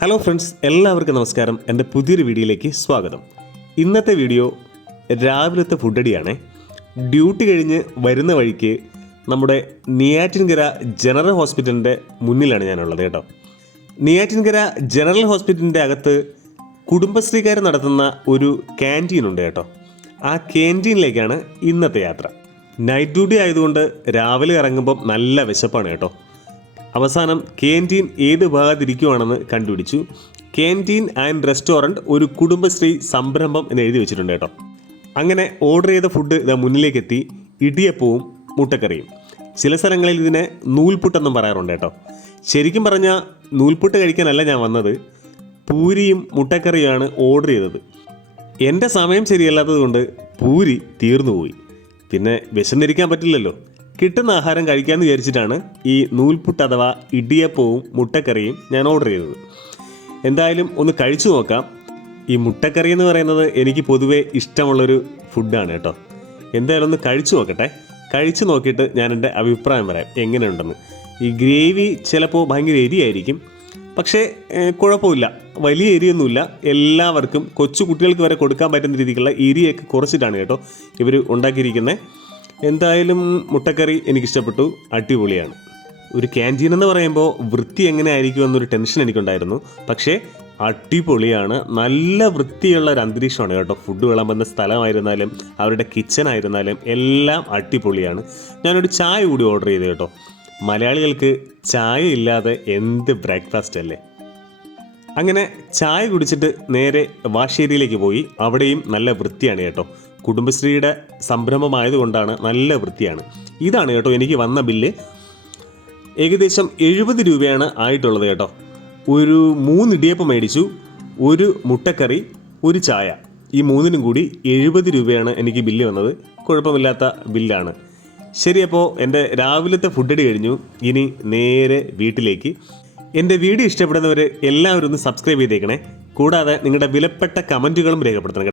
Hello friends എല്ലാവർക്കും നമസ്കാരം. എന്റെ പുതിയൊരു വീഡിയോയിലേക്ക് സ്വാഗതം. ഇന്നത്തെ വീഡിയോ രാവിലത്തെ ഫുഡടിയാണ്. ഡ്യൂട്ടി കഴിഞ്ഞ് വരുന്ന വഴിക്ക് നമ്മുടെ നെയ്യാറ്റിൻകര ജനറൽ ഹോസ്പിറ്റലിന്റെ മുന്നിലാണ് ഞാനുള്ളത് കേട്ടോ. നെയ്യാറ്റിൻകര ജനറൽ ഹോസ്പിറ്റലിന്റെ അകത്ത് കുടുംബശ്രീക്കാർ നടത്തുന്ന ഒരു ക്യാന്റീൻ ഉണ്ട് കേട്ടോ. ആ ക്യാന്റീനിലേക്കാണ് ഇന്നത്തെ യാത്ര. നൈറ്റ് ഡ്യൂട്ടി ആയതുകൊണ്ട് രാവിലെ ഇറങ്ങുമ്പം നല്ല വിശപ്പാണ് കേട്ടോ. അവസാനം ക്യാന്റീൻ ഏത് ഭാഗത്തിരിക്കുവാണെന്ന് കണ്ടുപിടിച്ചു. ക്യാന്റീൻ ആൻഡ് റെസ്റ്റോറന്റ് ഒരു കുടുംബശ്രീ സംരംഭം എന്ന് എഴുതി വെച്ചിട്ടുണ്ട് കേട്ടോ. അങ്ങനെ ഓർഡർ ചെയ്ത ഫുഡ് ഇതാ മുന്നിലേക്കെത്തി ഇടിയപ്പവും മുട്ടക്കറിയും. ചില സ്ഥലങ്ങളിൽ ഇതിനെ നൂൽപുട്ടെന്നും പറയാറുണ്ട് കേട്ടോ. ശരിക്കും പറഞ്ഞാൽ നൂൽപുട്ട് കഴിക്കാനല്ല ഞാൻ വന്നത് പൂരിയും മുട്ടക്കറിയുമാണ് ഓർഡർ ചെയ്തത്. എന്റെ സമയം ശരിയല്ലാത്തത് കൊണ്ട് പൂരി തീർന്നുപോയി. പിന്നെ വിശന്നിരിക്കാൻ പറ്റില്ലല്ലോ. കിട്ടുന്ന ആഹാരം കഴിക്കാമെന്ന് വിചാരിച്ചിട്ടാണ് ഈ നൂൽപുട്ട് അഥവാ ഇടിയപ്പവും മുട്ടക്കറിയും ഞാൻ ഓർഡർ ചെയ്തത്. എന്തായാലും ഒന്ന് കഴിച്ചു നോക്കാം. ഈ മുട്ടക്കറി എന്ന് പറയുന്നത് എനിക്ക് പൊതുവേ ഇഷ്ടമുള്ളൊരു ഫുഡാണ് കേട്ടോ. എന്തായാലും ഒന്ന് കഴിച്ചു നോക്കട്ടെ. കഴിച്ചു നോക്കിയിട്ട് ഞാൻ എന്റെ അഭിപ്രായം പറയാം. എങ്ങനെയുണ്ടെന്ന്. ഈ ഗ്രേവി ചിലപ്പോൾ ഭയങ്കര എരിയായിരിക്കും. പക്ഷേ കുഴപ്പമില്ല. വലിയ എരിയൊന്നുമില്ല. എല്ലാവർക്കും കൊച്ചു കുട്ടികൾക്ക് വരെ കൊടുക്കാൻ പറ്റുന്ന രീതിക്കുള്ള എരിയൊക്കെ കുറച്ചിട്ടാണ് കേട്ടോ ഇവർ ഉണ്ടാക്കിയിരിക്കുന്നത് എന്തായാലും മുട്ടക്കറി എനിക്കിഷ്ടപ്പെട്ടു. അടിപൊളിയാണ്. ഒരു ക്യാന്റീൻ എന്ന് പറയുമ്പോൾ വൃത്തി എങ്ങനെ ആയിരിക്കും എന്നൊരു ടെൻഷൻ എനിക്കുണ്ടായിരുന്നു. പക്ഷേ അടിപൊളിയാണ്. നല്ല വൃത്തിയുള്ള ഒരു അന്തരീക്ഷമാണ് കേട്ടോ. ഫുഡ് വിളമ്പുന്ന സ്ഥലമായിരുന്നാലും അവരുടെ കിച്ചൺ ആയിരുന്നാലും എല്ലാം അടിപൊളിയാണ്. ഞാനൊരു ചായ കൂടി ഓർഡർ ചെയ്തു കേട്ടോ. മലയാളികൾക്ക് ചായ ഇല്ലാതെ എന്ത് ബ്രേക്ക്ഫാസ്റ്റ് അല്ലേ? അങ്ങനെ ചായ കുടിച്ചിട്ട് നേരെ വാശേരിയിലേക്ക് പോയി. അവിടെയും നല്ല വൃത്തിയാണ് കേട്ടോ. കുടുംബശ്രീയുടെ സംരംഭമായതുകൊണ്ടാണ് നല്ല വൃത്തിയാണ്. ഇതാണ് കേട്ടോ എനിക്ക് വന്ന ബില്ല്. ഏകദേശം എഴുപത് രൂപയാണ് ആയിട്ടുള്ളത് കേട്ടോ. ഒരു മൂന്ന് ഇടിയപ്പം മേടിച്ചു ഒരു മുട്ടക്കറി ഒരു ചായ. ഈ മൂന്നിനും കൂടി എഴുപത് രൂപയാണ് എനിക്ക് ബില്ല് വന്നത്. കുഴപ്പമില്ലാത്ത ബില്ലാണ്. ശരി അപ്പോൾ എന്റെ രാവിലത്തെ ഫുഡടി കഴിഞ്ഞു. ഇനി നേരെ വീട്ടിലേക്ക്. എന്റെ വീഡിയോ ഇഷ്ടപ്പെടുന്നവർ എല്ലാവരും ഒന്ന് സബ്സ്ക്രൈബ് ചെയ്തേക്കണേ കൂടാതെ നിങ്ങളുടെ വിലപ്പെട്ട കമന്റുകളും രേഖപ്പെടുത്തണം.